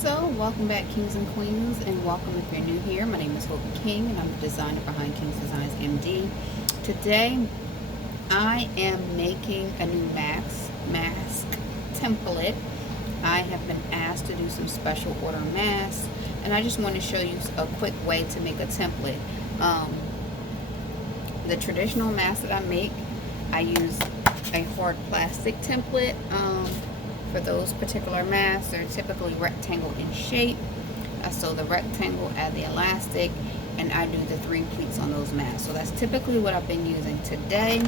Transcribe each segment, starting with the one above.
So, welcome back, Kings and Queens, and welcome if you're new here. My name is Hope King, and I'm the designer behind King's Designs MD. Today, I am making a new mask template. I have been asked to do some special order masks, and I just want to show you a quick way to make a template. The traditional mask that I make, I use a hard plastic template. For those particular masks, they're typically rectangle in shape. I sew the rectangle, add the elastic, and I do the 3 pleats on those masks. So that's typically what I've been using. Today,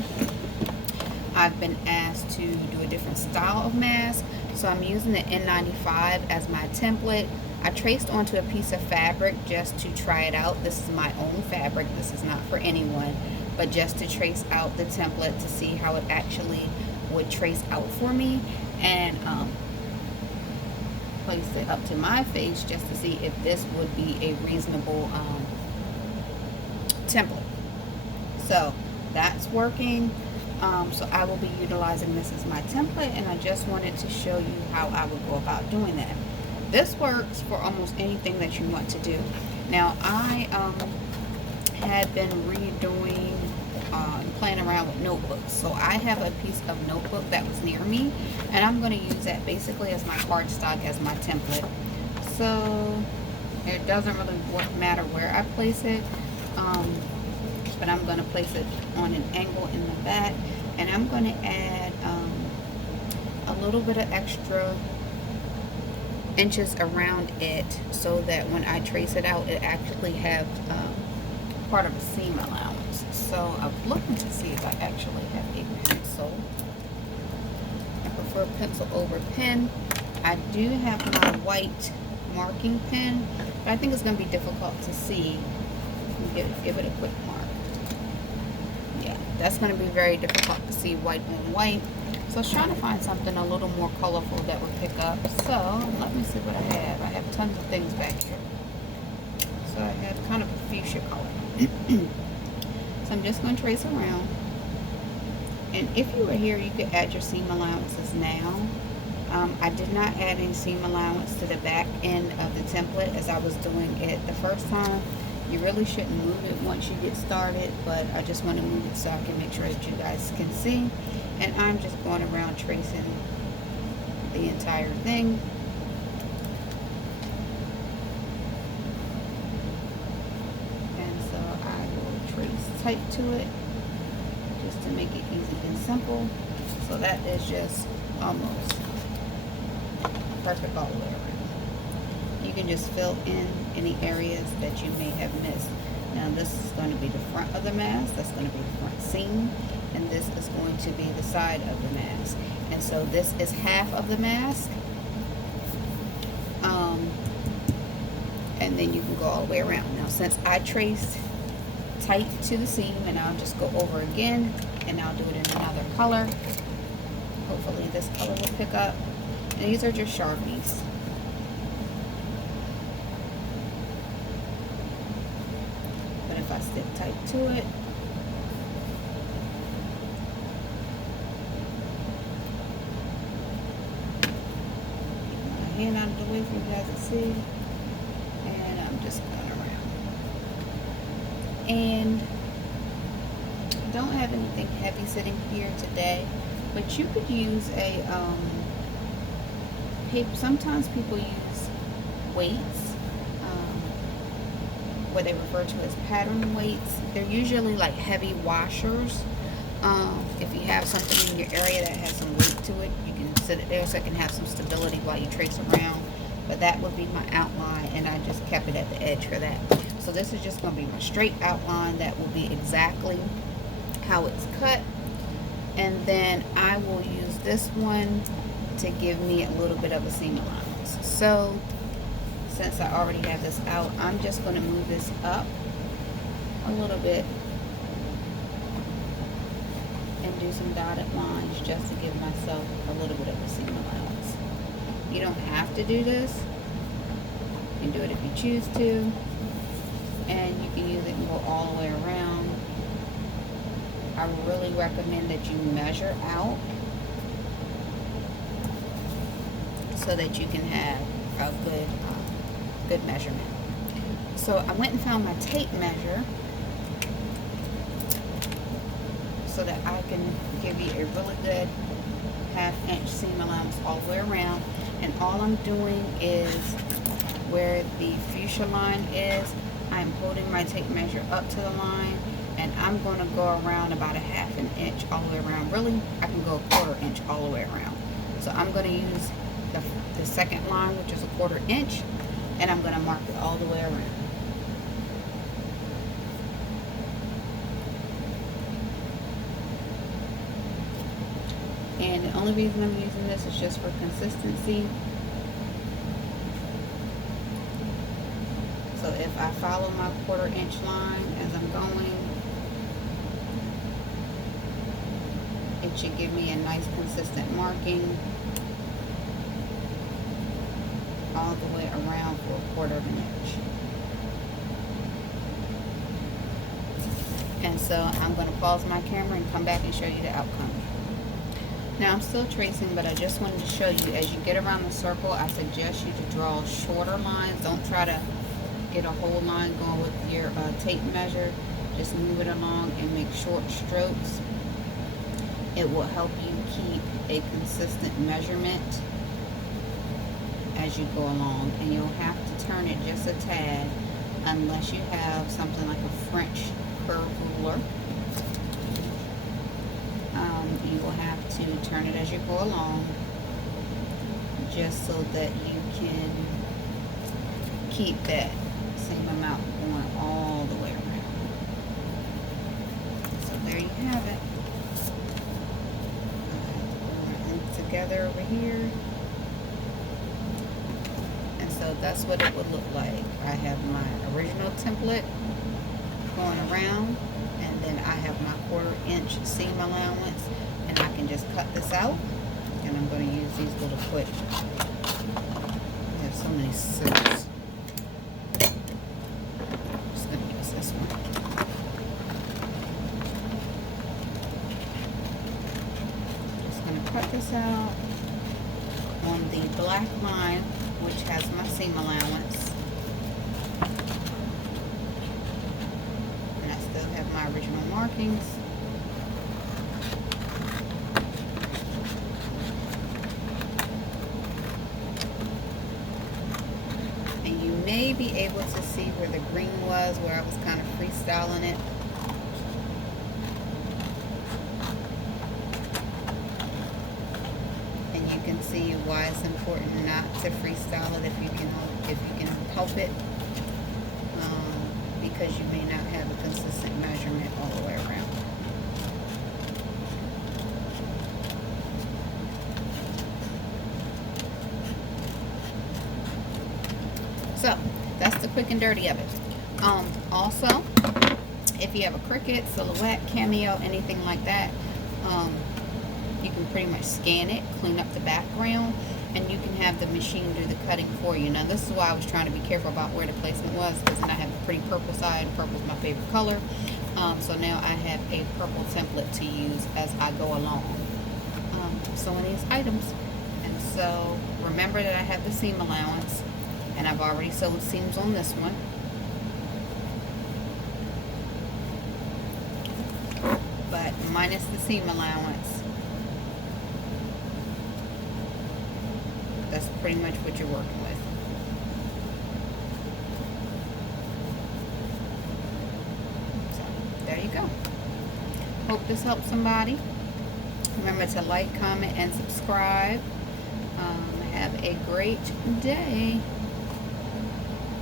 I've been asked to do a different style of mask. So I'm using the N95 as my template. I traced onto a piece of fabric just to try it out. This is my own fabric. This is not for anyone, but just to trace out the template to see how it actually would trace out for me, and placed it up to my face just to see if this would be a reasonable template. So that's working. So I will be utilizing this as my template, and I just wanted to show you how I would go about doing that. This works for almost anything that you want to do. Now I had been redoing playing around with notebooks. So I have a piece of notebook that was near me, and I'm going to use that basically as my cardstock, as my template. So it doesn't really matter where I place it, but I'm going to place it on an angle in the back, and I'm going to add a little bit of extra inches around it so that when I trace it out, it actually have part of a seam allowance. So I'm looking to see if I actually have a pencil. I prefer pencil over pen. I do have my white marking pen, but I think it's going to be difficult to see. Give it a quick mark. Yeah, that's going to be very difficult to see white on white. So I was trying to find something a little more colorful that would pick up. So let me see what I have. I have tons of things back here. So I have kind of a fuchsia color. So I'm just going to trace around. And if you were here, you could add your seam allowances now. I did not add any seam allowance to the back end of the template as I was doing it the first time. You really shouldn't move it once you get started, but I just want to move it so I can make sure that you guys can see. And I'm just going around tracing the entire thing. Tight to it just to make it easy and simple. So that is just almost perfect all the way around. You can just fill in any areas that you may have missed. Now this is going to be the front of the mask, that's going to be the front seam, and this is going to be the side of the mask. And so this is half of the mask, and then you can go all the way around. Now since I traced tight to the seam, and I'll just go over again, and I'll do it in another color. Hopefully this color will pick up. And these are just Sharpies. But if I stick tight to it, get my hand out of the way for you guys to see, and I'm just going around. And I don't have anything heavy sitting here today, but you could use a paper. Sometimes people use weights, what they refer to as pattern weights. They're usually like heavy washers. If you have something in your area that has some weight to it, you can sit it there so it can have some stability while you trace around. But that would be my outline, and I just kept it at the edge for that. So this is just going to be my straight outline that will be exactly how it's cut. And then I will use this one to give me a little bit of a seam allowance. So since I already have this out, I'm just going to move this up a little bit and do some dotted lines just to give myself a little bit of a seam allowance. You don't have to do this. You can do it if you choose to. And you can use it and go all the way around. I really recommend that you measure out so that you can have a good measurement. So I went and found my tape measure so that I can give you a really good 1/2 inch seam allowance all the way around. And all I'm doing is where the fuchsia line is, I'm holding my tape measure up to the line, and I'm going to go around about 1/2 inch all the way around. Really, I can go 1/4 inch all the way around. So I'm going to use the second line, which is 1/4 inch, and I'm going to mark it all the way around. And the only reason I'm using this is just for consistency. So if I follow my 1/4 inch line as I'm going, it should give me a nice consistent marking all the way around for 1/4 inch. And so I'm going to pause my camera and come back and show you the outcome. Now I'm still tracing, but I just wanted to show you, as you get around the circle, I suggest you to draw shorter lines. Don't try to get a whole line going with your tape measure. Just move it along and make short strokes. It will help you keep a consistent measurement as you go along, and you'll have to turn it just a tad unless you have something like a French curve ruler. You will have to turn it as you go along, just so that you can keep that same amount going all the way around. So there you have it. Together over here, and so that's what it would look like. I have my original template going around, and then I have my 1/4 inch seam allowance, and I can just cut this out, and I'm going to use these little quick. I have so many scissors. I'm just going to use this one. Cut this out on the black line, which has my seam allowance, and I still have my original markings. And you may be able to see where the green was, where I was kind of freestyling it. You can see why it's important not to freestyle it if you can help it, because you may not have a consistent measurement all the way around. So that's the quick and dirty of it. Also, if you have a Cricut, Silhouette, Cameo, anything like that, you can pretty much scan it, clean up the background, and you can have the machine do the cutting for you. Now this is why I was trying to be careful about where the placement was, because then I have a pretty purple side. Purple is my favorite color. So now I have a purple template to use as I go along. Sewing these items. And so remember that I have the seam allowance, and I've already sewed seams on this one. But minus the seam allowance, that's pretty much what you're working with. So, there you go. Hope this helps somebody. Remember to like, comment, and subscribe. Have a great day.